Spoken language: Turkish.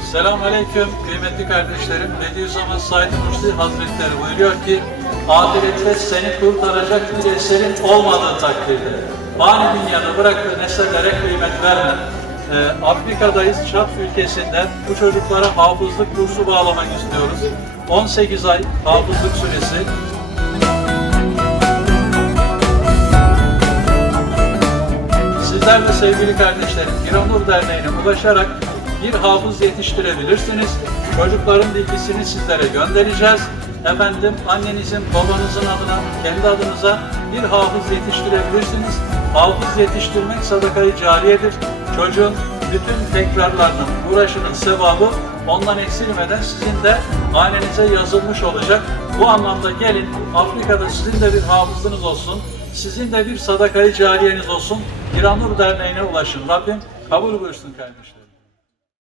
Selam aleyküm kıymetli kardeşlerim. Bediüzzaman Said Nursi Hazretleri buyuruyor ki ahirette seni kurtaracak bir eserin olmadığı takdirde fani dünyada bıraktığı nesellere kıymet verme. Ee, Afrika'dayız, Çat ülkesinde bu çocuklara hafızlık kursu bağlamak istiyoruz. 18 ay hafızlık süresi. Sizler de sevgili kardeşlerim, İranur Derneği'ne ulaşarak bir hafız yetiştirebilirsiniz. Çocukların bilgisini sizlere göndereceğiz. Efendim annenizin, babanızın adına, kendi adınıza bir hafız yetiştirebilirsiniz. Hafız yetiştirmek sadakayı cariyedir. Çocuğun bütün tekrarlarının, uğraşının sevabı ondan eksilmeden sizin de hanenize yazılmış olacak. Bu anlamda gelin Afrika'da sizin de bir hafızınız olsun. Sizin de bir sadakayı cariyeniz olsun. İranur Derneği'ne ulaşın. Rabbim kabul buyursun kardeşler.